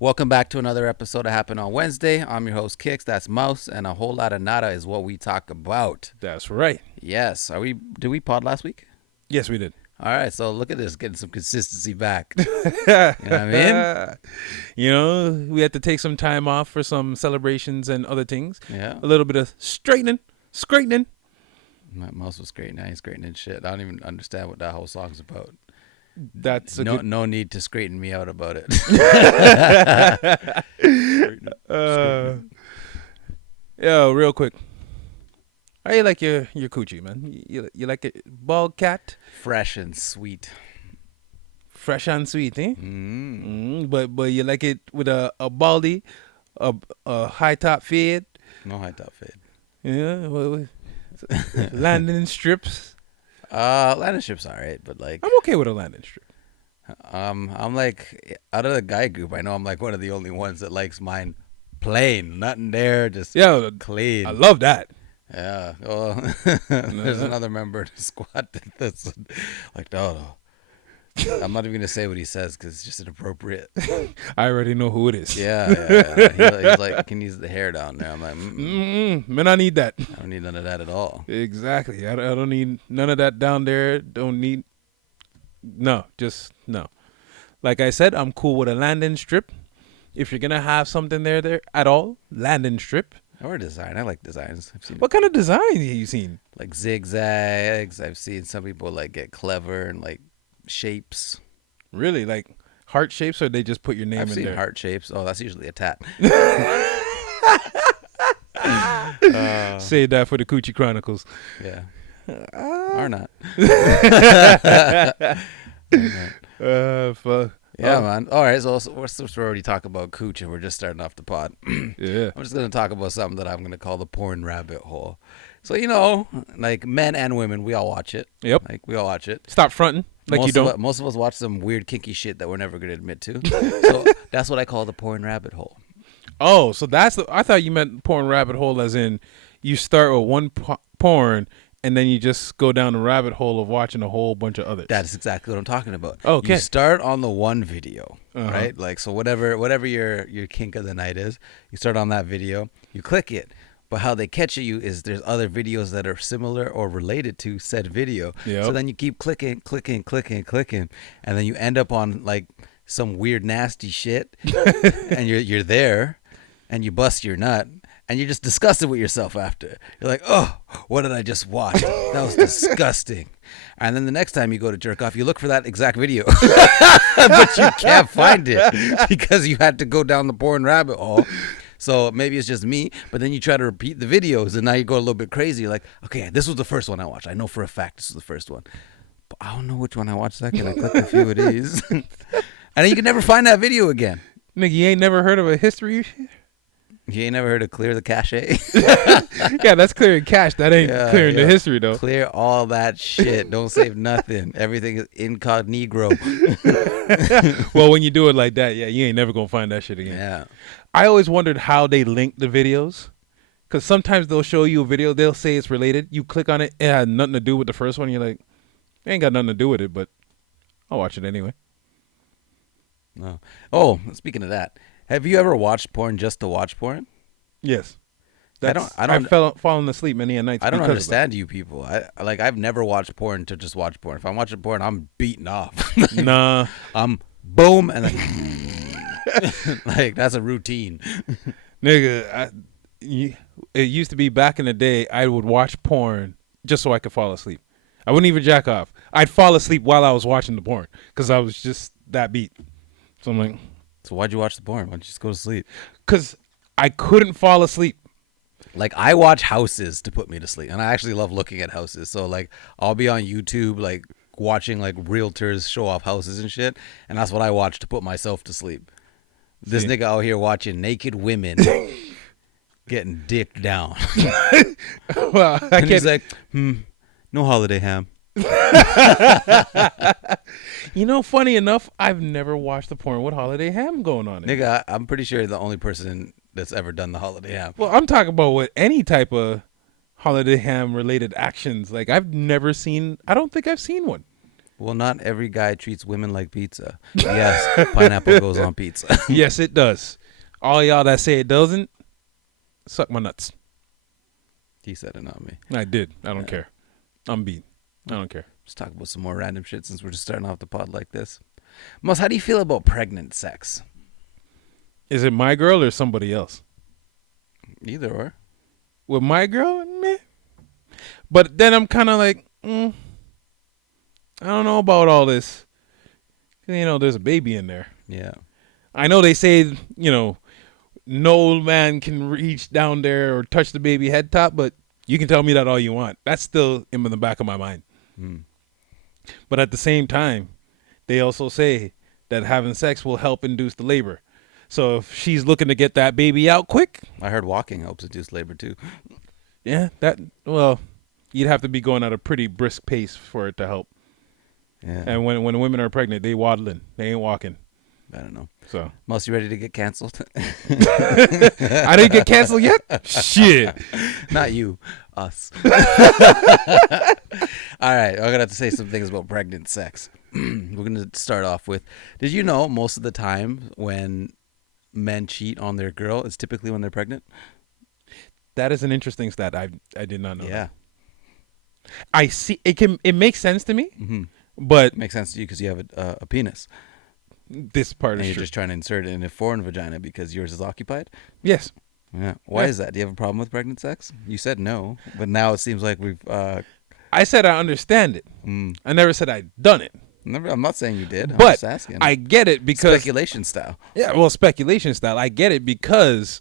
Welcome back to another episode of Happen on Wednesday. I'm your host Kix, that's Mouse, and a whole lot of nada is what we talk about. That's right. Yes. Did we pod last week? Yes, we did. All right, so look at this, getting some consistency back. You know what I mean? You know, we had to take some time off for some celebrations and other things. Yeah. A little bit of straightening. Mouse was great. Now he's straightening shit. I don't even understand what that whole song's about. That's a no need to straighten me out about it. Yo, real quick. How you like your coochie, man? You like it bald cat? Fresh and sweet. Fresh and sweet, eh? Mm. But you like it with a baldy, a high top fade? No high top fade. Yeah, landing strips. Landing strip's all right, but like I'm okay with a landing strip. I'm like, out of the guy group, I know I'm like one of the only ones that likes mine plain, nothing there, just clean. I love that. Yeah. Well, there's another member in the squad that's like, no. I'm not even gonna say what he says because it's just inappropriate. I already know who it is. Yeah. He's like, can use the hair down there. I'm like, man, I need that. I don't need none of that at all. Exactly. I don't need none of that down there. Don't need. No, just no. Like I said, I'm cool with a landing strip. If you're gonna have something there at all, landing strip. Or design. I like designs. I've seen what kind of design have you seen? Like zigzags. I've seen some people like get clever and like shapes. Really? Like heart shapes, or they just put your name I've in seen there? Heart shapes. Oh, that's usually a tat. Say that for the Coochie Chronicles. Yeah. Or not. Fuck. Yeah, man. All right, so we're already talking about cooch and we're just starting off the pod. Yeah. I'm just going to talk about something that I'm going to call the porn rabbit hole. So, you know, like men and women, we all watch it. Yep. Like, we all watch it. Stop fronting like you don't. Most of us watch some weird kinky shit that we're never going to admit to. So that's what I call the porn rabbit hole. Oh, so I thought you meant porn rabbit hole as in you start with one porn and then you just go down the rabbit hole of watching a whole bunch of others. That is exactly what I'm talking about. Okay. You start on the one video, right? Like, so whatever your kink of the night is, you start on that video, you click it. But how they catch you is there's other videos that are similar or related to said video. Yep. So then you keep clicking, and then you end up on like some weird nasty shit, and you're there, and you bust your nut. And you're just disgusted with yourself after. You're like, oh, what did I just watch? That was disgusting. And then the next time you go to jerk off, you look for that exact video. But you can't find it because you had to go down the porn rabbit hole. So maybe it's just me, but then you try to repeat the videos, and now you go a little bit crazy. You're like, okay, this was the first one I watched. I know for a fact this was the first one. But I don't know which one I watched second. I clicked a few of these. And then you can never find that video again. Nigga, you ain't never heard of a history? You ain't never heard of clear the cache? Yeah, that's clearing cache. That ain't clearing the history, though. Clear all that shit. Don't save nothing. Everything is incognito. Well, when you do it like that, yeah, you ain't never going to find that shit again. Yeah. I always wondered how they link the videos. Because sometimes they'll show you a video. They'll say it's related. You click on it. It had nothing to do with the first one. You're like, it ain't got nothing to do with it, but I'll watch it anyway. No. Oh, speaking of that. Have you ever watched porn just to watch porn? Yes. I've fallen asleep many a night. I don't understand you people. I've never watched porn to just watch porn. If I'm watching porn, I'm beating off. Nah. I'm boom and then like that's a routine. Nigga, it used to be back in the day I would watch porn just so I could fall asleep. I wouldn't even jack off. I'd fall asleep while I was watching the porn because I was just that beat. So I'm like, so why'd you watch the porn? Why'd you just go to sleep? Because I couldn't fall asleep. Like, I watch houses to put me to sleep, and I actually love looking at houses. So, like, I'll be on YouTube, like, watching, like, realtors show off houses and shit, and that's what I watch to put myself to sleep. This nigga out here watching naked women getting dicked down. Well, and he's like, no holiday ham. You know, funny enough, I've never watched the porn with holiday ham going on. Nigga, I'm pretty sure you're the only person that's ever done the holiday ham. Well, I'm talking about with any type of holiday ham related actions. Like, I don't think I've seen one. Well, not every guy treats women like pizza. Yes, pineapple goes on pizza. Yes, it does. All y'all that say it doesn't, suck my nuts. He said it, not me. I did. I don't care. I'm beat. I don't care. Let's talk about some more random shit since we're just starting off the pod like this. Mus, how do you feel about pregnant sex? Is it my girl or somebody else? Either or. With my girl, meh. But then I'm kind of like, I don't know about all this. You know, there's a baby in there. Yeah. I know they say, you know, no man can reach down there or touch the baby head top, but you can tell me that all you want. That's still in the back of my mind. But at the same time, they also say that having sex will help induce the labor. So if she's looking to get that baby out quick. I heard walking helps induce labor too. Yeah, you'd have to be going at a pretty brisk pace for it to help. Yeah. And when women are pregnant, they waddling. They ain't walking. I don't know. So, Mus, you ready to get canceled? I didn't get canceled yet? Shit. Not you. Us. All right. I'm going to have to say some things about pregnant sex. We're going to start off with, did you know most of the time when men cheat on their girl, it's typically when they're pregnant? That is an interesting stat. I did not know Yeah. that. I see. It makes sense to me, Mm-hmm. but It makes sense to you because you have a penis. this part And is you're true. just trying to insert it in a foreign vagina because yours is occupied? Yes. Yeah. Why Yeah. is that? Do you have a problem with pregnant sex? You said no, but now it seems like we've... I said I understand it. I never said I'd done it. I'm not saying you did. I'm But just asking. I get it because... Speculation style. Yeah, well, speculation style. I get it because,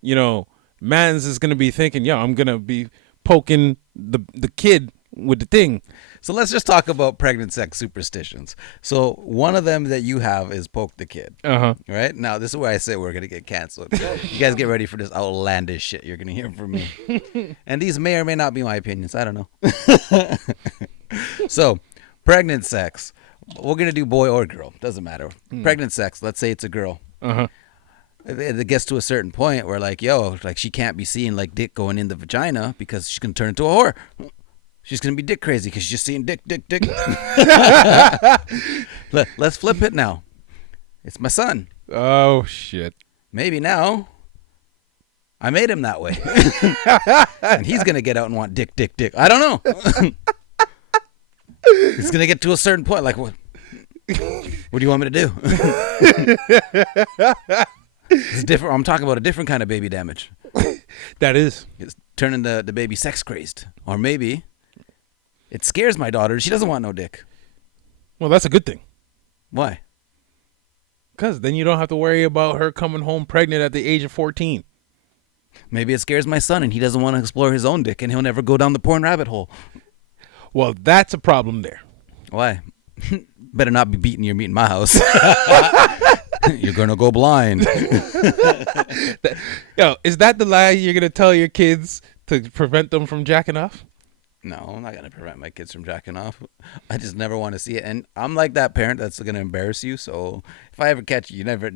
you know, mans is going to be thinking, yo, I'm going to be poking the kid with the thing. So let's just talk about pregnant sex superstitions. So one of them that you have is poke the kid. Uh-huh. Right? Now, this is where I say we're going to get canceled. You guys get ready for this outlandish shit you're going to hear from me. And these may or may not be my opinions. I don't know. So, pregnant sex. We're going to do boy or girl. Doesn't matter. Pregnant sex. Let's say it's a girl. Uh-huh. It gets to a certain point where, like, yo, like, she can't be seeing, like, dick going in the vagina because she's going to turn into a whore. She's going to be dick crazy because she's just seeing dick. Let's flip it now. It's my son. Oh, shit. Maybe now I made him that way. And he's going to get out and want dick. I don't know. He's going to get to a certain point. Like, what do you want me to do? It's different. I'm talking about a different kind of baby damage. That is. It's turning the baby sex crazed. Or maybe it scares my daughter. She doesn't want no dick. Well, that's a good thing. Why? Because then you don't have to worry about her coming home pregnant at the age of 14. Maybe it scares my son and he doesn't want to explore his own dick and he'll never go down the porn rabbit hole. Well, that's a problem there. Why? Better not be beating your meat in my house. You're going to go blind. Yo, is that the lie you're going to tell your kids to prevent them from jacking off? No, I'm not going to prevent my kids from jacking off. I just never want to see it. And I'm like that parent that's going to embarrass you. So if I ever catch you, every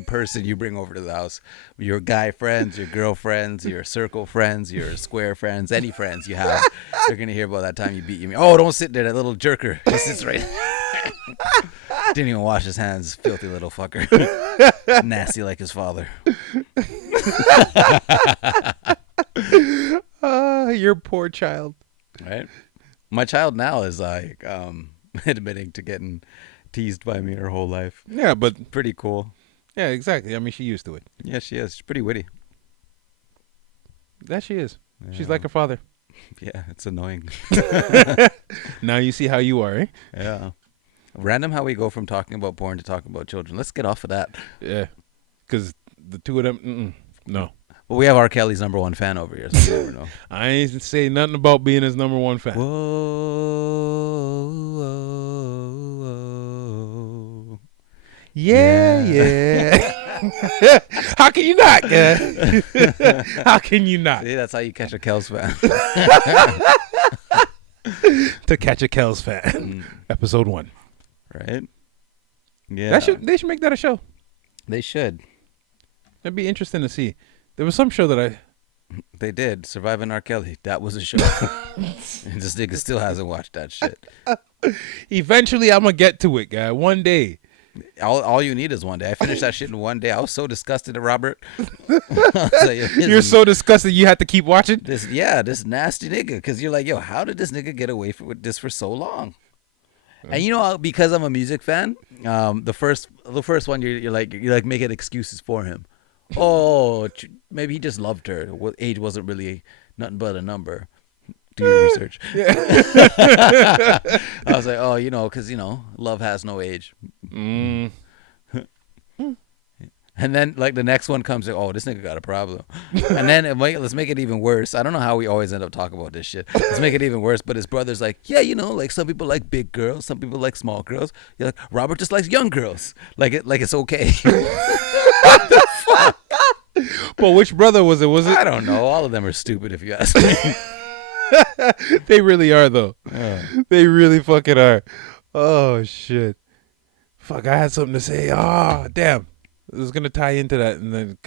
person you bring over to the house, your guy friends, your girlfriends, your circle friends, your square friends, any friends you have, they're going to hear about that time you beat you. Oh, don't sit there, that little jerker. He sits right. Didn't even wash his hands, filthy little fucker. Nasty like his father. Your poor child. Right? My child now is like admitting to getting teased by me her whole life. Yeah, but Pretty cool. yeah, exactly. I mean, she used to it. Yeah, she is. She's pretty witty. That she is. She's Yeah. like her father. Yeah, it's annoying. Now you see how you are, eh? Yeah. Random how we go from talking about porn to talking about children. Let's get off of that. Yeah. Because the two of them, no. Well, we have R. Kelly's #1 fan over here, so you never know. I ain't say nothing about being his #1 fan. Whoa. Yeah. How can you not, guy? How can you not? See, that's how you catch a Kells fan. To Catch a Kells fan. Episode 1. Right? Yeah. They should make that a show. They should. It'd be interesting to see. There was some show that They did. Surviving R. Kelly. That was a show. And this nigga still hasn't watched that shit. Eventually, I'm gonna get to it, guy. One day. All you need is one day. I finished that shit in one day. I was so disgusted at Robert. I was like, You're so disgusted you had to keep watching? this nasty nigga. Because you're like, yo, how did this nigga get away with this for so long? And you know, because I'm a music fan, the first one you're like making excuses for him. Oh, maybe he just loved her. Age wasn't really nothing but a number. Do your research. I was like, oh, because love has no age. Mm. And then like the next one comes, like, oh, this nigga got a problem. And then let's make it even worse. I don't know how we always end up talking about this shit. Let's make it even worse. But his brother's like, yeah, like some people like big girls, some people like small girls. You're like, Robert just likes young girls. Like it's okay. What the fuck? But which brother was it? Was it? I don't know. All of them are stupid if you ask me. They really are, though. They really fucking are. Oh, shit. Fuck, I had something to say. Oh, damn. I was going to tie into that. And then,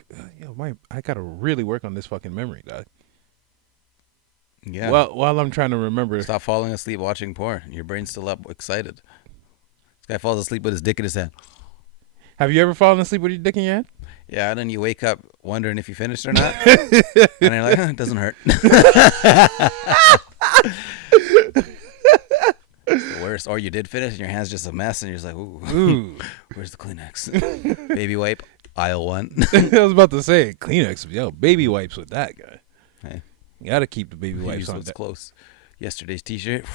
I got to really work on this fucking memory, dog. Yeah. Well, while I'm trying to remember. Stop falling asleep watching porn. Your brain's still up, excited. This guy falls asleep with his dick in his hand. Have you ever fallen asleep with your dick in your hand? Yeah, and then you wake up wondering if you finished or not. And you're like, it doesn't hurt. It's the worst. Or you did finish and your hand's just a mess and you're just like, ooh. Where's the Kleenex? Baby wipe, aisle 1. I was about to say, Kleenex. Yo, baby wipes with that guy. Hey, you got to keep the baby wipes on. What's close. Yesterday's t-shirt.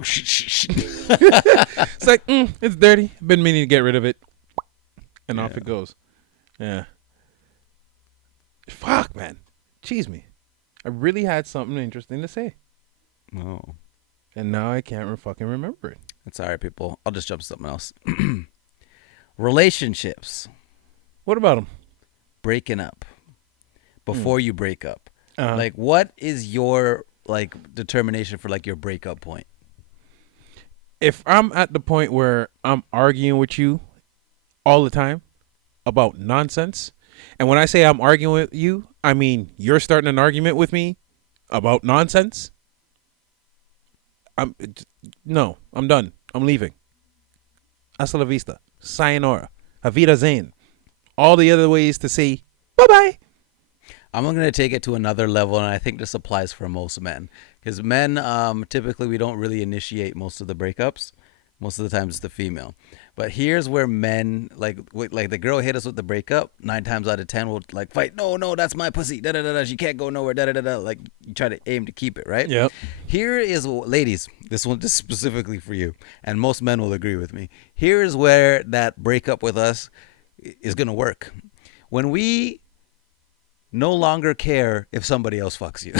It's like, it's dirty. Been meaning to get rid of it. And off it goes. Yeah. Fuck, man. Jeez me. I really had something interesting to say. Oh. And now I can't fucking remember it. That's all right, people. I'll just jump to something else. Relationships. What about them? Breaking up. Before you break up. Uh-huh. Like, what is your, determination for, your breakup point? If I'm at the point where I'm arguing with you all the time about nonsense, and when I say I'm arguing with you, I mean you're starting an argument with me about nonsense. I'm done. I'm leaving. Hasta la vista. Sayonara. Havida Zain. All the other ways to say bye-bye. I'm going to take it to another level, and I think this applies for most men. Because men, typically, we don't really initiate most of the breakups. Most of the time, it's the female. But here's where men, like the girl hit us with the breakup, 9 times out of 10 will, fight. No, that's my pussy. Da-da-da-da. She can't go nowhere. Da-da-da-da. Like, you try to aim to keep it, right? Yep. Here is, ladies, this is specifically for you, and most men will agree with me. Here is where that breakup with us is going to work. When we no longer care if somebody else fucks you.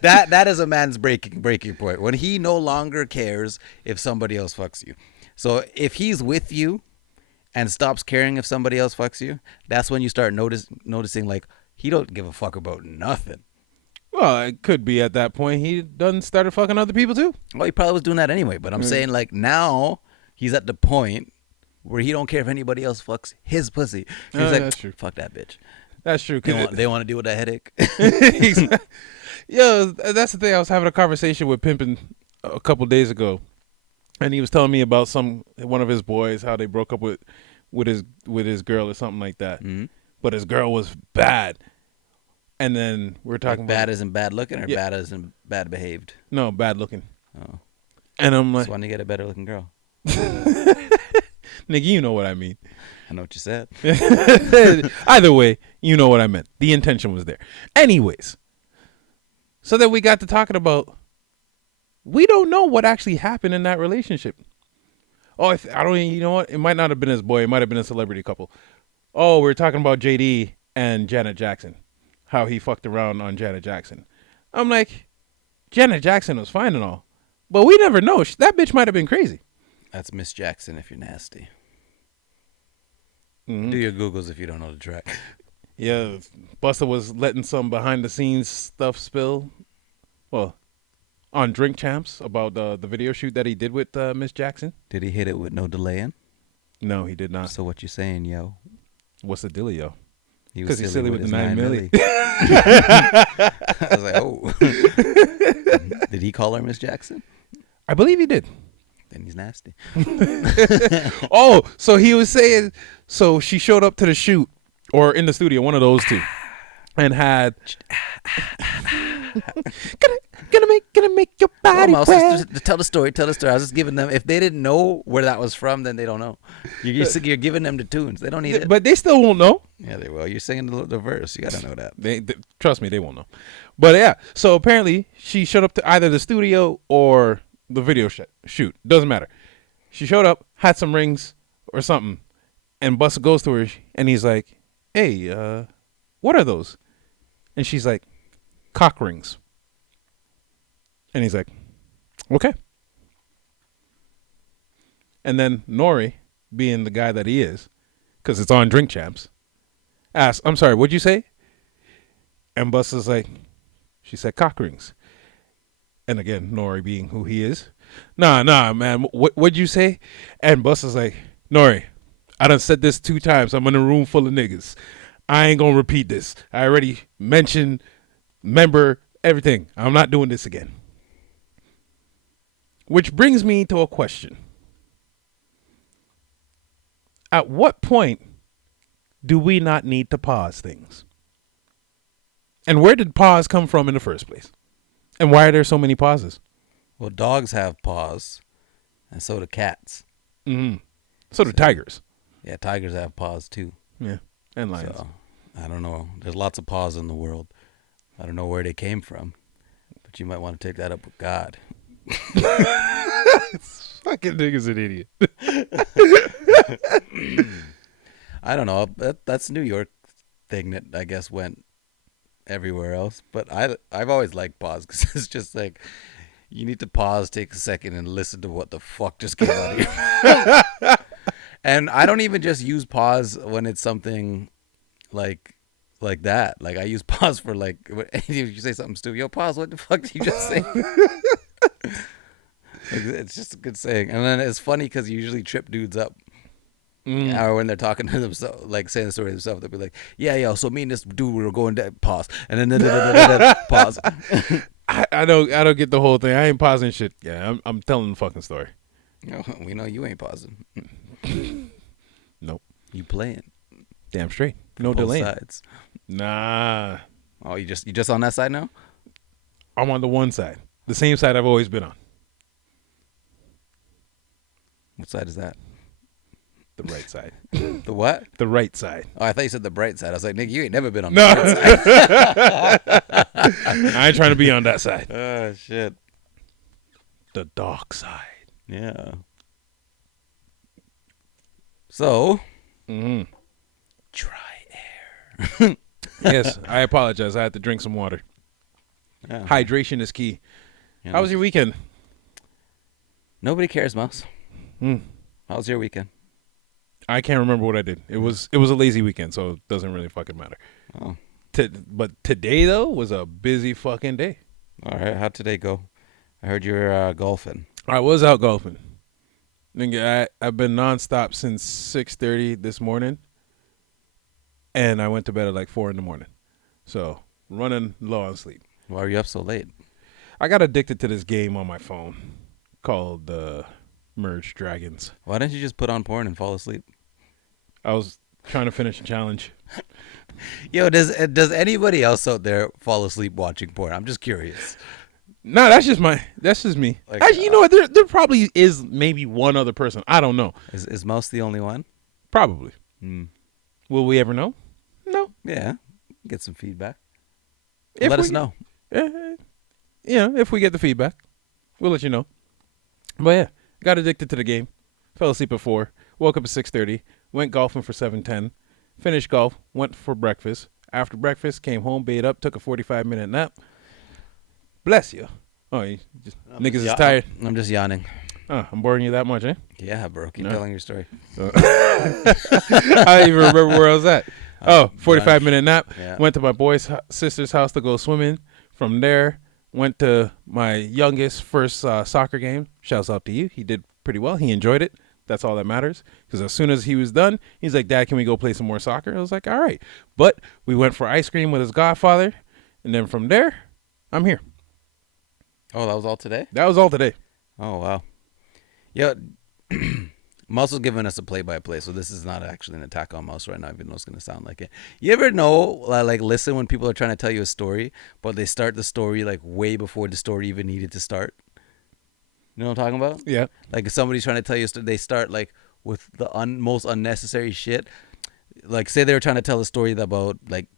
that is a man's breaking point. When he no longer cares if somebody else fucks you. So if he's with you and stops caring if somebody else fucks you, that's when you start noticing he don't give a fuck about nothing. Well, it could be at that point he done started fucking other people too. Well, he probably was doing that anyway, but I'm saying now he's at the point where he don't care if anybody else fucks his pussy. He's like, that's true. Fuck that bitch. That's true. They want to deal with that headache. Yo, that's the thing. I was having a conversation with Pimpin' a couple days ago, and he was telling me about one of his boys, how they broke up with his girl or something like that. Mm-hmm. But his girl was bad. And then we're talking about bad as in bad looking or bad as in bad behaved? No, bad looking. Oh. And I'm like, just want to get a better looking girl. Nigga, you know what I mean. I know what you said. Either way, you know what I meant. The intention was there. Anyways, so then we got to talking about, we don't know what actually happened in that relationship. Oh, I don't even, you know what? It might not have been his boy. It might have been a celebrity couple. Oh, we're talking about JD and Janet Jackson. How he fucked around on Janet Jackson. I'm like, Janet Jackson was fine and all, but we never know. That bitch might have been crazy. That's Miss Jackson if you're nasty. Mm-hmm. Do your Googles if you don't know the track. Yeah, Busta was letting some behind the scenes stuff spill. Well, on Drink Champs about the video shoot that he did with Miss Jackson. Did he hit it with no delaying? No, he did not. So what you saying, yo? What's the dealio? He was Because he's silly with the 9 milli. I was like, oh. Did he call her Miss Jackson? I believe he did. Then he's nasty. Oh, so he was saying, so she showed up to the shoot or in the studio, one of those two, and had gonna make your body tell the story. I was just giving them, if they didn't know where that was from, then they don't know. You're giving them the tunes. They don't need it. But they still won't know. Yeah, they will. You're singing the verse. You gotta know that. They trust me, they won't know. But yeah, so apparently she showed up to either the studio or the video shoot. Doesn't matter. She showed up, had some rings or something, and Busta goes to her, and he's like, "Hey, what are those?" And she's like, "Cock rings." And he's like, "Okay." And then Nori, being the guy that he is, because it's on Drink Champs, asks, "I'm sorry, what'd you say?" And Busta's like, "She said cock rings." And again, Nori being who he is, nah, man, what'd you say? And Busta's like, "Nori, I done said this 2 times. I'm in a room full of niggas. I ain't gonna repeat this. I already mentioned, member, everything. I'm not doing this again." Which brings me to a question. At what point do we not need to pause things? And where did pause come from in the first place? And why are there so many pauses? Well, dogs have paws, and so do cats. Mm-hmm. So do tigers. Yeah, tigers have paws too. Yeah, and lions. So, I don't know. There's lots of paws in the world. I don't know where they came from, but you might want to take that up with God. Fucking nigga's an idiot. I don't know. That's New York thing that I guess went everywhere else. But I've always liked pause because it's just like you need to pause, take a second, and listen to what the fuck just came out of here. And I don't even just use pause when it's something like that. Like I use pause for like if you say something stupid, yo, pause. What the fuck did you just say? It's just a good saying. And then it's funny because you usually trip dudes up. Or when they're talking to themselves, like saying the story themselves, they'll be like, "Yeah, yo, so me and this dude we were going to pause," and then pause. I don't get the whole thing. I ain't pausing shit. Yeah, I'm telling the fucking story. No, we know you ain't pausing. Nope. You playing? Damn straight. No Both delay. sides. Nah. Oh, you just on that side now? I'm on the one side, the same side I've always been on. What side is that? The right side. The what? The right side. Oh, I thought you said the bright side. I was like, nigga, you ain't never been on No. the bright side. I ain't trying to be on that side. Oh, shit. The dark side. Yeah. So, dry air. Yes, I apologize. I had to drink some water. Yeah. Hydration is key. You know, How was your weekend? Nobody cares, Mouse. How was your weekend? I can't remember what I did. It was a lazy weekend, so it doesn't really fucking matter. Oh. But today, though, was a busy fucking day. All right. How'd today go? I heard you were golfing. I was out golfing. Nigga, I've been nonstop since 6:30 this morning, and I went to bed at like 4 a.m. So running low on sleep. Why are you up so late? I got addicted to this game on my phone called Merge Dragons. Why didn't you just put on porn and fall asleep? I was trying to finish a challenge. Yo, does anybody else out there fall asleep watching porn? I'm just curious. No, that's just me. Like, Actually, you know what? There probably is maybe one other person. I don't know. Is Mouse the only one? Probably. Mm. Will we ever know? No. Yeah. Get some feedback. If Let us know. If we get the feedback, we'll let you know. But yeah, got addicted to the game. Fell asleep at 4. Woke up at 6:30. Went golfing for 7:10. Finished golf. Went for breakfast. After breakfast, came home, bathed up, took a 45-minute nap. Bless you. Oh, niggas is tired. I'm just yawning. Oh, I'm boring you that much, eh? Yeah, bro. Keep telling your story. I don't even remember where I was at. 45-minute nap. Yeah. Went to my boy's sister's house to go swimming. From there, went to my youngest first soccer game. Shouts out to you. He did pretty well. He enjoyed it. That's all that matters. Because as soon as he was done, he's like, Dad, can we go play some more soccer? I was like, all right. But we went for ice cream with his godfather. And then from there, I'm here. Oh, that was all today? That was all today. Oh, wow. Yeah. Mouse was giving us a play-by-play, so this is not actually an attack on Mouse right now, even though it's going to sound like it. You ever know, like, listen when people are trying to tell you a story, but they start the story, like, way before the story even needed to start? You know what I'm talking about? Yeah. Like, if somebody's trying to tell you a story, they start, like, with the most unnecessary shit. Like, say they were trying to tell a story about, like,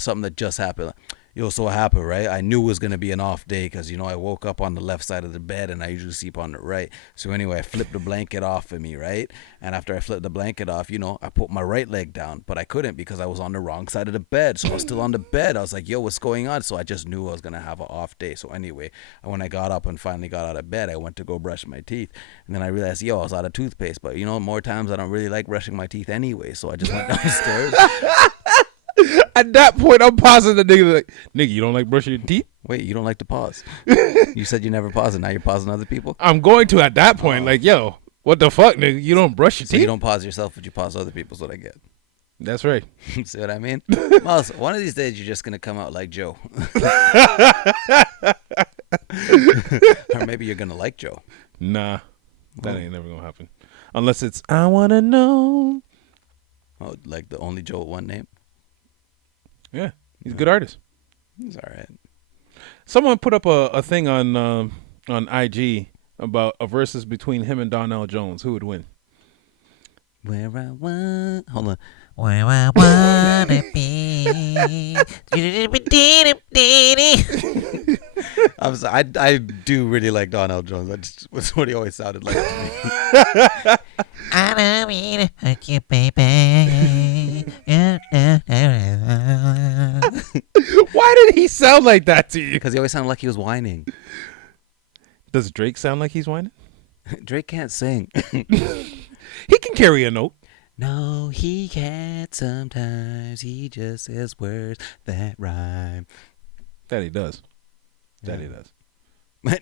something that just happened. Like, yo, so what happened, right? I knew it was going to be an off day because, you know, I woke up on the left side of the bed and I usually sleep on the right. So anyway, I flipped the blanket off of me, right? And after I flipped the blanket off, you know, I put my right leg down, but I couldn't because I was on the wrong side of the bed. So I was still on the bed. I was like, yo, what's going on? So I just knew I was going to have an off day. So anyway, when I got up and finally got out of bed, I went to go brush my teeth. And then I realized, yo, I was out of toothpaste. But, you know, more times I don't really like brushing my teeth anyway. So I just went downstairs. At that point, I'm pausing the nigga like, nigga, you don't like brushing your teeth? Wait, you don't like to pause? You said you never pause, and now you're pausing other people? I'm going to at that point, like, yo, what the fuck, nigga? You don't brush your So teeth? you don't pause yourself, but you pause other people's what I get. That's right. See what I mean? Miles, one of these days you're just going to come out like Joe. Or maybe you're going to like Joe. Nah, that ain't never gonna happen. Unless it's, I wanna know. Oh, like the only Joe with one name? Yeah, he's a good artist. He's all right. Someone put up a thing on IG about a versus between him and Donnell Jones. Who would win? Where I want... Hold on. Where I wanna be. I'm sorry, I do really like Donnell Jones. That's what he always sounded like to me. I don't mean to hurt you, baby. Why did he sound like that to you? Because he always sounded like he was whining. Does Drake sound like he's whining? Drake can't sing. He can carry a note. No, he can't sometimes. He just says words that rhyme. That he does. That Yeah. he does.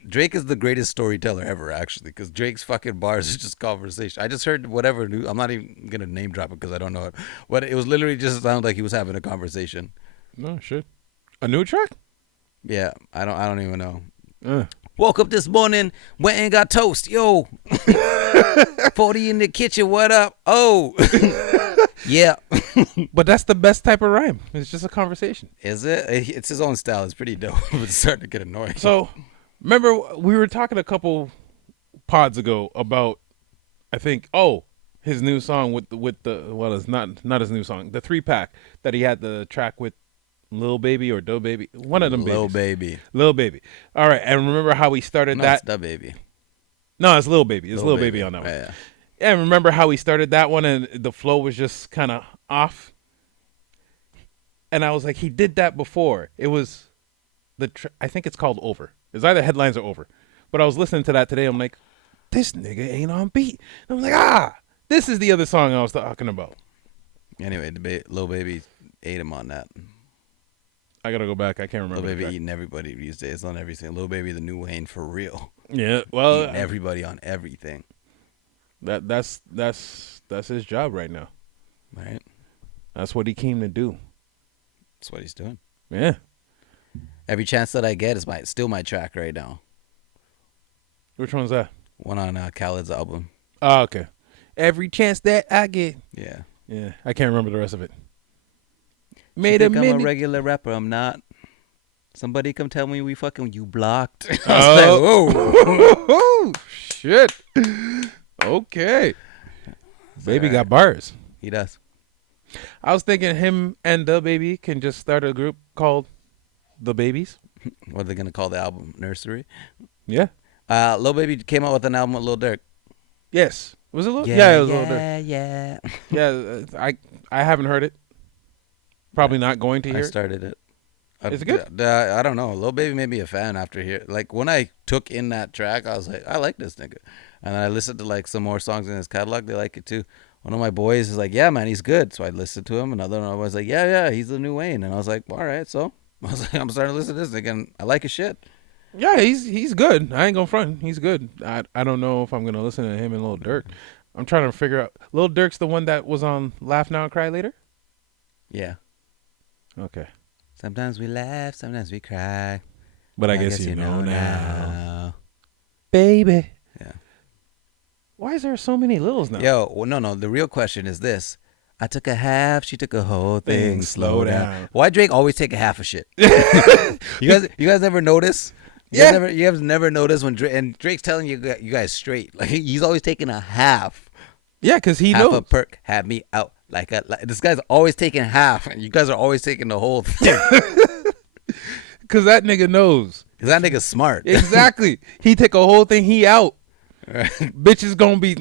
Drake is the greatest storyteller ever, actually, because Drake's fucking bars is just conversation. I just heard whatever new. I'm not even gonna name drop it because I don't know it. But it was literally just sounded like he was having a conversation. No shit. A new track? Yeah, I don't even know. Uh. Woke up this morning, went and got toast. Yo, 40 in the kitchen. What up? Oh, yeah. But that's the best type of rhyme. It's just a conversation. Is it? It's his own style. It's pretty dope. It's starting to get annoying. So, remember we were talking a couple pods ago about, I think, his new song with the well, it's not his new song, the 3-pack that he had the track with Lil Baby or Doe Baby, one of them Lil babies. Baby. Lil Baby. All right, and remember how he started No, that? it's Da Baby. No, it's Lil Baby. It's Lil Baby on that one. Yeah. Yeah, and remember how he started that one and the flow was just kind of off? And I was like, he did that before. It was I think it's called Over. It's either Headlines or Over. But I was listening to that today. I'm like, this nigga ain't on beat. And I'm like, this is the other song I was talking about. Anyway, Lil Baby ate him on that. I gotta go back. I can't remember. Lil Baby eating everybody these days on everything. Lil Baby, the new Wayne for real. Yeah, well, Eating everybody on everything. that's his job right now. Right? That's what he came to do. That's what he's doing. Yeah. Every chance that I get is still my track right now. Which one's that? One on Khaled's album. Oh, okay. Every chance that I get. Yeah. Yeah, I can't remember the rest of it. You Made a think I'm a minute. regular rapper. I'm not. Somebody come tell me we fucking you blocked. I was like, whoa. Oh, shit. Okay. Baby alright. got bars. He does. I was thinking him and the baby can just start a group called The Babies. What are they gonna call the album? Nursery. Yeah. Lil Baby came out with an album with Lil Durk. Yes. Was it Lil? Yeah, it was Lil Durk. Yeah. Yeah, I haven't heard it. Probably not going to I hear it. started it. Is it good? I don't know. Lil Baby made me a fan after here. Like when I took in that track, I was like, I like this nigga. And then I listened to like some more songs in his catalog. They like it too. One of my boys is like, yeah, man, he's good. So I listened to him. Another one was like, yeah, he's the new Wayne. And I was like, all right. So I was like, I'm starting to listen to this nigga, and I like his shit. Yeah, he's good. I ain't gonna front. He's good. I don't know if I'm gonna listen to him and Lil Durk. I'm trying to figure out. Lil Durk's the one that was on Laugh Now and Cry Later? Yeah. Okay. Sometimes we laugh, sometimes we cry. But I guess you know now. Baby. Yeah. Why is there so many Lils now? Yo, well, no. The real question is this. I took a half, she took a whole thing. Slow down. Why Drake always take a half of shit? You guys never notice? You guys never notice when Drake's telling you guys straight. Like he's always taking a half. Yeah, because he half knows. a perk had me out like this guy's always taking half, and you guys are always taking the whole thing. Because that nigga knows. Because that nigga's smart. Exactly. He take a whole thing. He out. Right. Bitch is gonna be.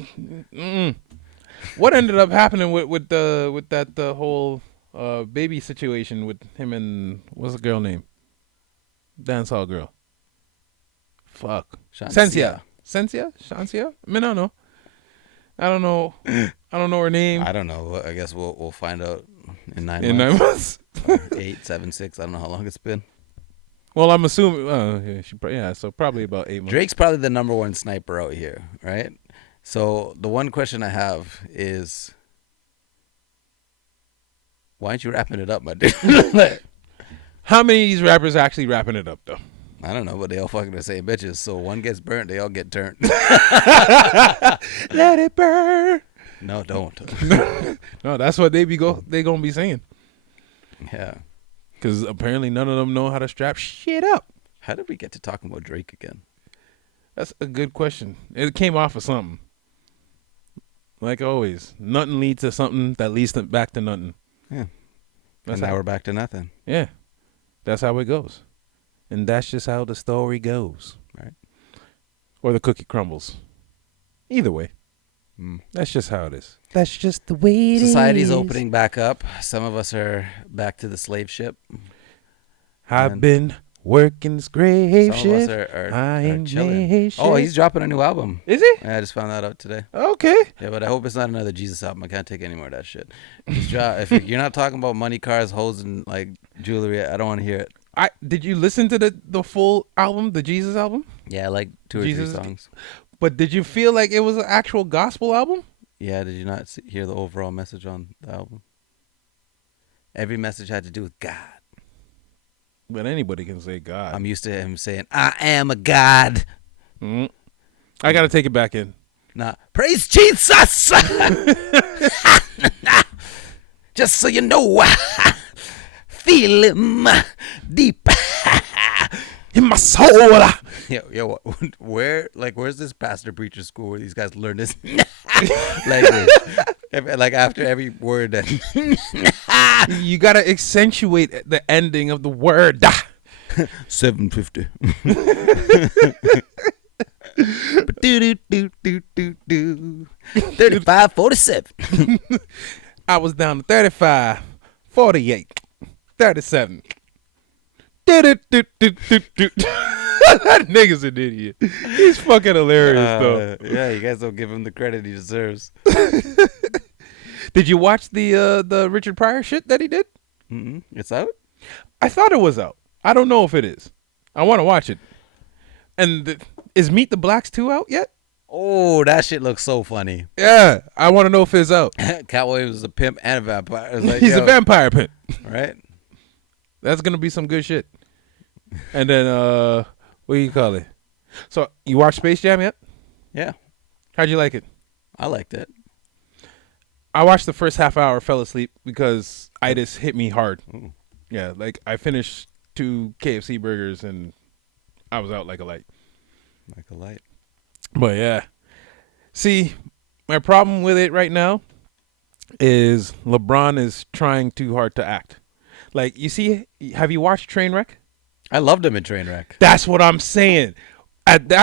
What ended up happening with that whole baby situation with him and what's the girl name? Dancehall girl. Fuck. Sensia. Shancia? I mean, I don't know. I don't know her name. I don't know. I guess we'll find out in 9 months. In 9 months. 8, 7, 6. I don't know how long it's been. Well, I'm assuming. So probably about 8 months. Drake's probably the number one sniper out here, right? So the one question I have is, why aren't you wrapping it up, my dude? How many of these rappers actually wrapping it up though? I don't know, but they all fucking the same bitches. So one gets burnt, they all get turned. Let it burn. No, don't. No, that's what they gonna be saying. Yeah. Because apparently none of them know how to strap shit up. How did we get to talking about Drake again? That's a good question. It came off of something. Like always, nothing leads to something that leads back to nothing. Yeah. That's and now how, we're back to nothing. Yeah. That's how it goes. And that's just how the story goes. Right. Or the cookie crumbles. Either way. That's just how it is. That's just the way it is. Society's opening back up. Some of us are back to the slave ship. I've been working this grave Some shift. of us are I ain't chilling. made Oh, shit. he's dropping a new album. Is he? Yeah, I just found that out today. Okay. Yeah, but I hope it's not another Jesus album. I can't take any more of that shit. Just drop. If you're not talking about money, cars, hoes, and like jewelry, I don't want to hear it. Did you listen to the full album, the Jesus album? Yeah, like 2 or Jesus 3 songs. But did you feel like it was an actual gospel album? Yeah, did you not hear the overall message on the album? Every message had to do with God. But anybody can say God. I'm used to him saying, I am a God. I got to take it back in. Nah, praise Jesus. Just so you know, feel him deep In my soul. Yo, where's this pastor preacher school where these guys learn this language? Like after every word. You got to accentuate the ending of the word. 750. Do 3547. I was down to 35, 48, 37. That nigga's an idiot. He's fucking hilarious, though. Yeah, you guys don't give him the credit he deserves. Did you watch the Richard Pryor shit that he did? It's out? I thought it was out. I don't know if it is. I want to watch it. And is Meet the Blacks 2 out yet? Oh, that shit looks so funny. Yeah, I want to know if it's out. Cat Williams is a pimp and a vampire. It's like, He's a vampire pimp. Right? That's going to be some good shit. And then, what do you call it? So, you watched Space Jam yet? Yeah. How'd you like it? I liked it. I watched the first half hour, fell asleep because itis hit me hard. Ooh. Yeah, like I finished 2 KFC burgers and I was out like a light. Like a light. But yeah. See, my problem with it right now is LeBron is trying too hard to act. Like, you see, have you watched Trainwreck? I loved him in Trainwreck. That's what I'm saying.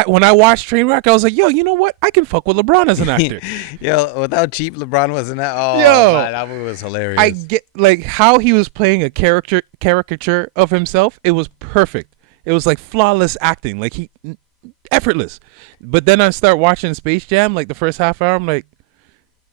When I watched Trainwreck, I was like, yo, you know what? I can fuck with LeBron as an actor. Yo, with how cheap LeBron was in that. Oh, Yo, man, that movie was hilarious. I get like how he was playing a caricature of himself. It was perfect. It was like flawless acting, like effortless. But then I start watching Space Jam, like the first half hour. I'm like,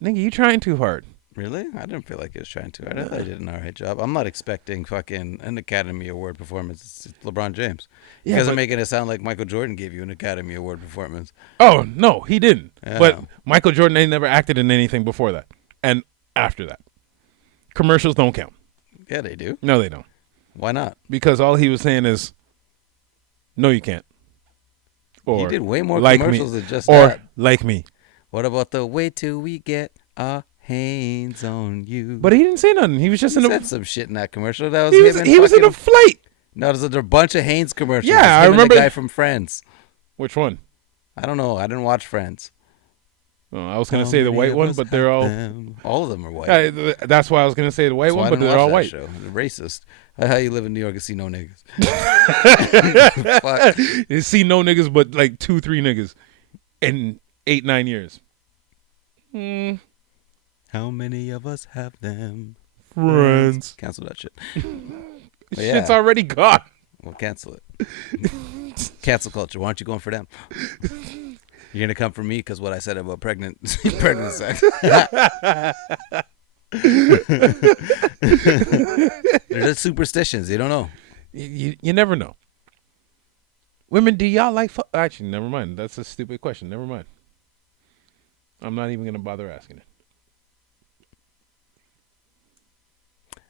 nigga, you trying too hard. Really? I didn't feel like he was trying to. I thought he did an alright job. I'm not expecting fucking an Academy Award performance. It's LeBron James. You guys are making it sound like Michael Jordan gave you an Academy Award performance. Oh no, he didn't. Yeah. But Michael Jordan ain't never acted in anything before that and after that. Commercials don't count. Yeah, they do. No, they don't. Why not? Because all he was saying is, "No, you can't." Or He did way more like commercials me, than just or that. like me. What about the wait till we get our hands on you? But he didn't say nothing. He was just he in said a. some shit in that commercial. That was He was, him and he was in fucking- a flight. No, there's a bunch of Haynes commercials. Yeah, It's I him and remember- the guy from Friends. Which one? I don't know. I didn't watch Friends. Oh, I was gonna say the white one, but they're all. All of them are white. That's why I was gonna say the white That's why one, I but didn't they're watch all that white. Show. They're racist. How you live in New York and see no niggas? Fuck. You see no niggas, but like 2-3 niggas in 8-9 years. How many of us have them? Friends. Cancel that shit. Shit's already gone. We'll cancel it. Cancel culture. Why aren't you going for them? You're gonna come for me because what I said about pregnant sex. They're just superstitions. You don't know. You never know. Women, do y'all like? Actually, never mind. That's a stupid question. Never mind. I'm not even gonna bother asking it.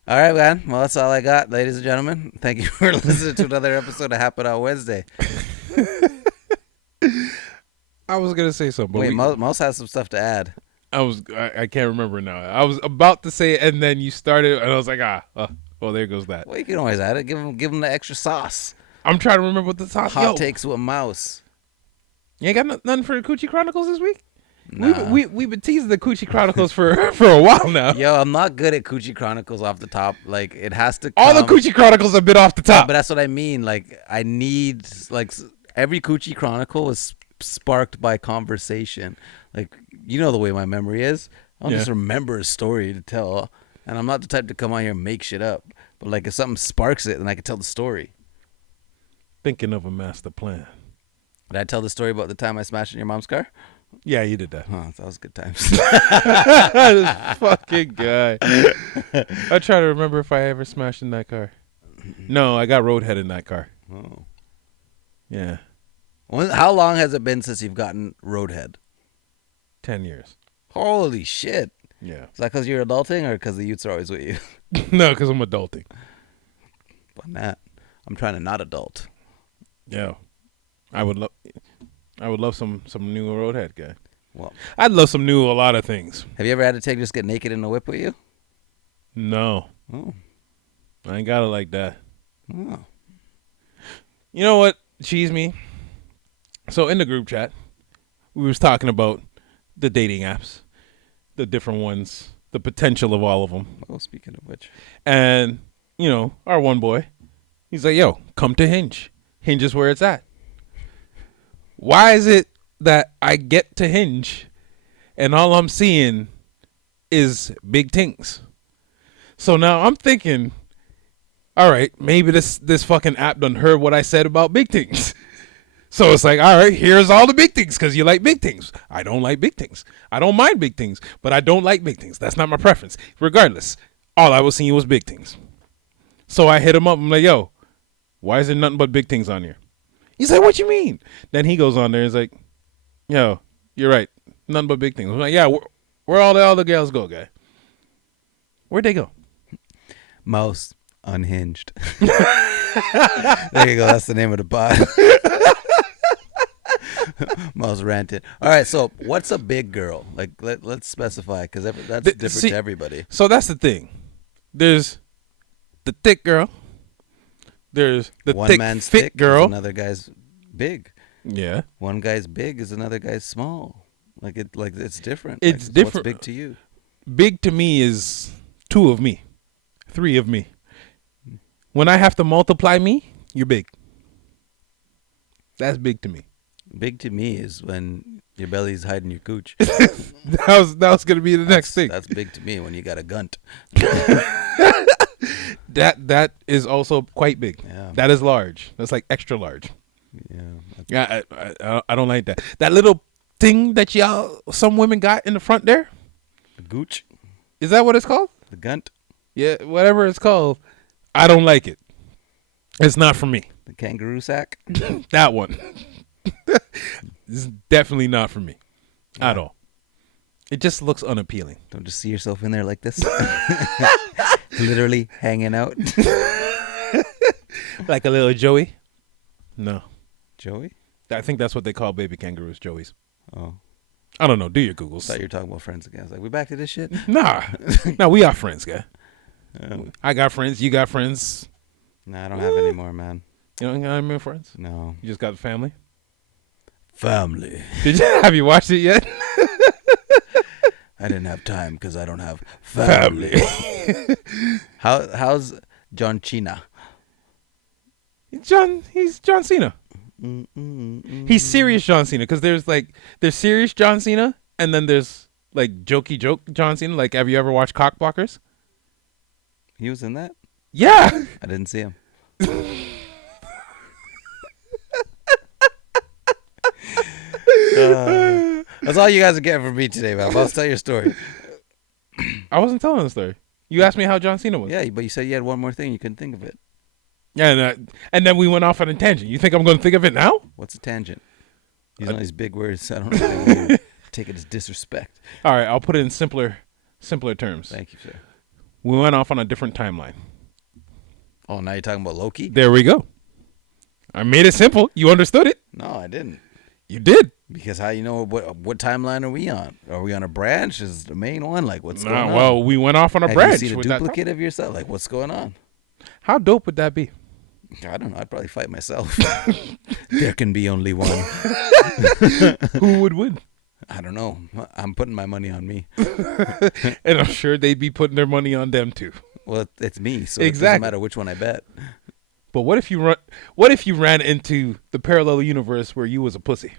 All right, man. Well, that's all I got, ladies and gentlemen. Thank you for listening to another episode of Happnd on Wednesday. I was gonna say something. But Wait, Mouse has some stuff to add. I can't remember now. I was about to say it, and then you started, and I was like, well, there goes that. Well, you can always add it. Give him the extra sauce. I'm trying to remember what the top. Hot takes with Mouse. You ain't got nothing for the Coochie Chronicles this week? Nah. We've been teasing the Coochie Chronicles for a while now. Yo, I'm not good at Coochie Chronicles off the top. Like, it has to All the Coochie Chronicles have been off the top. But that's what I mean. Like, I need, like, every Coochie Chronicle was sparked by conversation. Like, you know the way my memory is. I'll just remember a story to tell. And I'm not the type to come on here and make shit up. But, like, if something sparks it, then I can tell the story. Thinking of a master plan. Did I tell the story about the time I smashed in your mom's car? Yeah, you did that. Huh, that was good times. This fucking guy. I try to remember if I ever smashed in that car. No, I got roadhead in that car. Oh. Yeah, How long has it been since you've gotten roadhead? 10 years. Holy shit. Yeah. Is that because you're adulting or because the youths are always with you? No, because I'm adulting. But not. I'm trying to not adult. Yeah. I would love some new roadhead guy. Well, I'd love some new a lot of things. have you ever had to take just get naked in the whip with you? No, Oh. I ain't got it like that. Oh. You know what? Cheese me. So in the group chat, we was talking about the dating apps, the different ones, the potential of all of them. Oh, speaking of which. And, you know, our one boy, he's like, yo, come to Hinge. Hinge is where it's at. Why is it that I get to Hinge and all I'm seeing is big things? So now I'm thinking, all right, maybe this fucking app done heard what I said about big things. So it's like, all right, here's all the big things because you like big things. I don't like big things. I don't mind big things, but I don't like big things. That's not my preference. Regardless, all I was seeing was big things. So I hit him up. I'm like, yo, why is there nothing but big things on here? He's like, what you mean? Then he goes on there and he's like, yo, you're right. Nothing but big things. I'm like, yeah, where all the other girls go, guy? Where'd they go? Mouse Unhinged. There you go. That's the name of the pod. Mouse ranted. All right. So, what's a big girl? Like, let's specify because that's different to everybody. So that's the thing. There's the thick girl. There's the One thick, man's fit thick, girl. is another guy's big. Yeah. One guy's big is another guy's small. Like it's different. It's Like, different. What's big to you? Big to me is 2 of me, 3 of me. When I have to multiply me, you're big. That's big to me. Big to me is when your belly's hiding your cooch. That was gonna be the next thing. That's big to me when you got a gunt. That is also quite big. Yeah. That is large. That's like extra large. Yeah. Yeah, I don't like that. That little thing that some women got in the front there The gooch. Is that what it's called? The gunt. Yeah, whatever it's called. I don't like it. It's not for me. The kangaroo sack. That one. It's definitely not for me at all. It just looks unappealing. Don't just see yourself in there like this. Literally hanging out. Like a little Joey? No. Joey? I think that's what they call baby kangaroos, Joeys. Oh. I don't know. Do your I Googles. thought you were talking about friends again. I was like, we back to this shit? Nah. Nah, we are friends, guy. Um, I got friends. You got friends. Nah, I don't have any more, man. You don't got any more friends? No. You just got the family? Family. Have you watched it yet? I didn't have time because I don't have family. How's John Cena? He's John Cena. He's serious John Cena because there's serious John Cena and then there's like jokey joke John Cena. Like, have you ever watched Cockblockers? He was in that? Yeah. I didn't see him. That's all you guys are getting from me today, man. Let's tell your story. I wasn't telling the story. You asked me how John Cena was. Yeah, but you said you had one more thing. You couldn't think of it. Yeah, and then we went off on a tangent. You think I'm going to think of it now? What's a tangent? Using all these big words. I don't know. Take it as disrespect. All right, I'll put it in simpler terms. Thank you, sir. We went off on a different timeline. Oh, now you're talking about Loki? There we go. I made it simple. You understood it? No, I didn't. You did. Because how you know what timeline are we on? Are we on a branch? Is the main one? Like, what's going on? Well, we went off on a Have branch. you seen a with that duplicate of yourself? Like, what's going on? How dope would that be? I don't know. I'd probably fight myself. There can be only one. Who would win? I don't know. I'm putting my money on me. And I'm sure they'd be putting their money on them too. Well, it's me, so Exactly. it doesn't matter which one I bet. But what if you ran into the parallel universe where you was a pussy?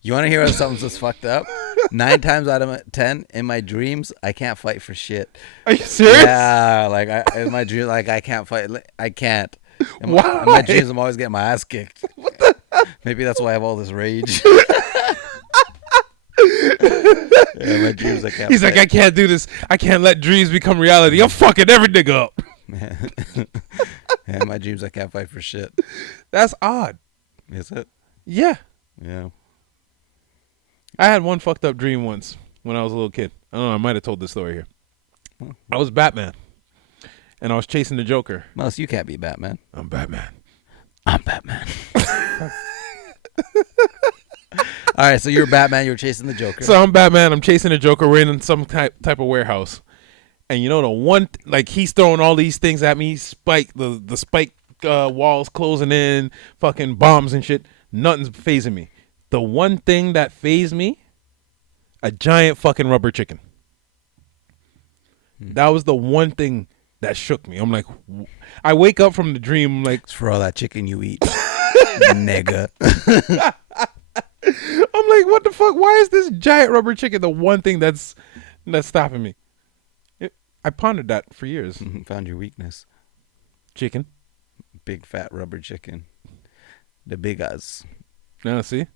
You want to hear something that's fucked up? 9 times out of 10 in my dreams, I can't fight for shit. Are you serious? Yeah, like in my dream, like I can't fight. I can't. In Why? my dreams, I'm always getting my ass kicked. Maybe that's why I have all this rage. Yeah, my dreams, I can't. He's like, I can't do this. I can't let dreams become reality. I'm fucking every nigga up. Man. Yeah, in my dreams, I can't fight for shit. That's odd. Is it? Yeah. Yeah. I had one fucked up dream once when I was a little kid. I don't know. I might have told this story here. I was Batman, and I was chasing the Joker. Mouse, you can't be Batman. I'm Batman. I'm Batman. All right, so you're Batman. You're chasing the Joker. So I'm Batman. I'm chasing the Joker. We're in some type of warehouse, and you know the one like he's throwing all these things at me. The spike walls closing in, fucking bombs and shit. Nothing's phasing me. The one thing that phased me, a giant fucking rubber chicken. That was the one thing that shook me. I'm like, I wake up from the dream like, It's for all that chicken you eat, nigga. I'm like, what the fuck? Why is this giant rubber chicken the one thing that's stopping me? I pondered that for years. Found your weakness. Chicken. Big fat rubber chicken. The Biggahz. Now see,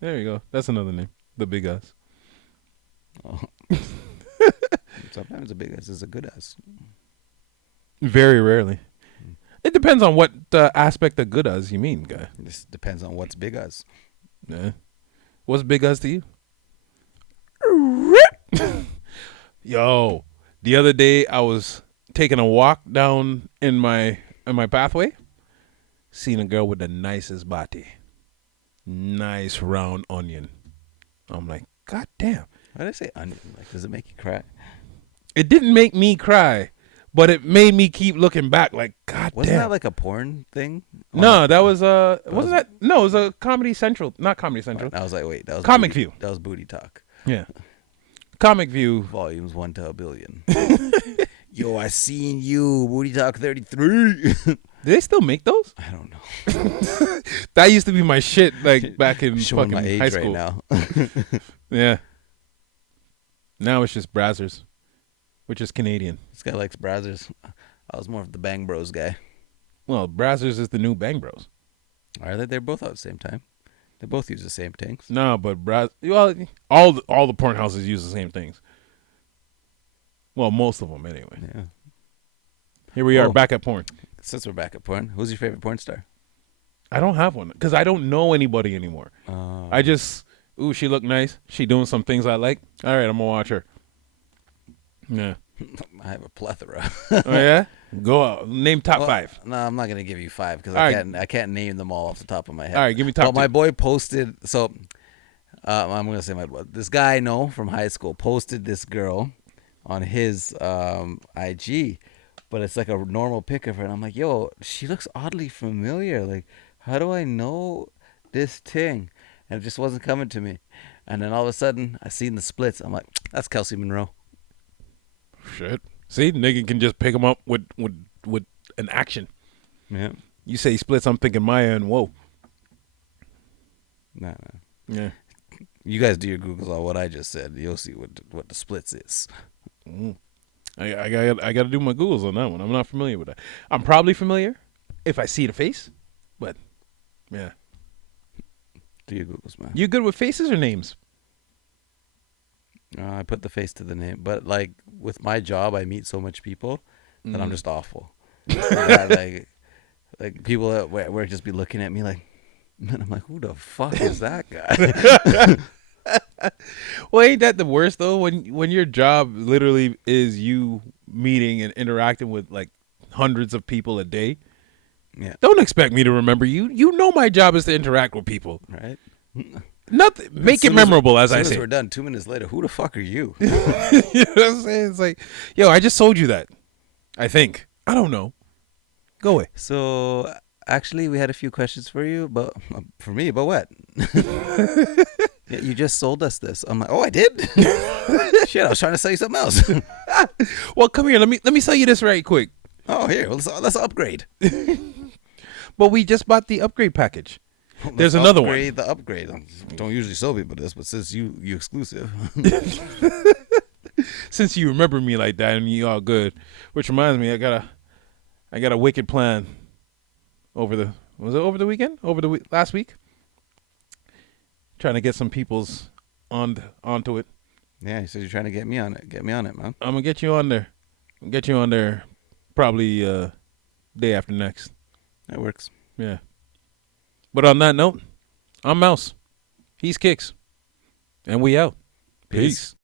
there you go. That's another name. The Biggahz. Oh. Sometimes a Biggahz is a good ass. Very rarely. It depends on what aspect of good as you mean, guy. This depends on what's Biggahz. Yeah. What's Biggahz to you? Yo, the other day I was taking a walk down in my pathway, seen a girl with the nicest body, nice round onion. I'm like, God damn. Why did I say onion? Like, does it make you cry? It didn't make me cry, but it made me keep looking back. Like, God Wasn't damn. that like a porn thing? No, that was wasn't that? No, it was a Comedy Central, not Comedy Central. I was like, wait, that was Comic booty, View. That was booty talk. Yeah, Comic View. Volumes 1 to a billion. Yo, I seen you, booty talk 33. Do they still make those? I don't know. That used to be my shit, like back in Showing fucking my age high school. right now. Yeah. Now it's just Brazzers, which is Canadian. This guy likes Brazzers. I was more of the Bang Bros guy. Well, Brazzers is the new Bang Bros. Are they? They're both out at the same time. They both use the same things. No, but all the porn houses use the same things. Well, most of them anyway. Yeah. Here we are Oh. back at porn. Since we're back at porn, who's your favorite porn star? I don't have one because I don't know anybody anymore. I just, ooh, she looked nice. She doing some things I like. All right, I'm gonna watch her. Yeah. I have a plethora. Oh yeah. Go out. Name top five. No, I'm not gonna give you five because All I right. can't. I can't name them all off the top of my head. All right, give me top But my two. boy posted. So I'm gonna say this guy I know from high school posted this girl on his IG, but it's like a normal pic of her, and I'm like, yo, she looks oddly familiar. Like, how do I know this thing? And it just wasn't coming to me. And then all of a sudden, I seen the splits. I'm like, that's Kelsey Monroe. Shit. See, nigga can just pick them up with an action. Yeah. You say splits, I'm thinking Maya and whoa. Nah. Yeah. You guys do your Googles on what I just said. You'll see what the splits is. I got to do my Googles on that one. I'm not familiar with that. I'm probably familiar if I see the face, but yeah. Do your Googles, man. You good with faces or names? I put the face to the name, but like with my job, I meet so much people that I'm just awful. like people at work just be looking at me like, man, I'm like, who the fuck is that guy? Well, ain't that the worst though? When your job literally is you meeting and interacting with like hundreds of people a day. Yeah. Don't expect me to remember you. You know my job is to interact with people. Right. Nothing. Make it memorable, as I As say. we're done, 2 minutes later, who the fuck are you? You know what I'm saying? It's like, yo, I just told you that. I think. I don't know. Go away. So actually, we had a few questions for you, but for me, but what? Yeah, you just sold us this. I'm like, oh, I did. Shit, I was trying to sell you something else. Well, come here. Let me sell you this right quick. Oh, here, let's upgrade. But we just bought the upgrade package. There's another one. The upgrade. Don't usually sell people this, but since you exclusive. Since you remember me like that and you all good, which reminds me, I got a wicked plan. Was it over the weekend? Last week? Trying to get some people's onto it. Yeah, he said you're trying to get me on it. Get me on it, man. I'm gonna get you on there. Probably day after next. That works. Yeah. But on that note, I'm Mouse. He's Kicks. And we out. Peace.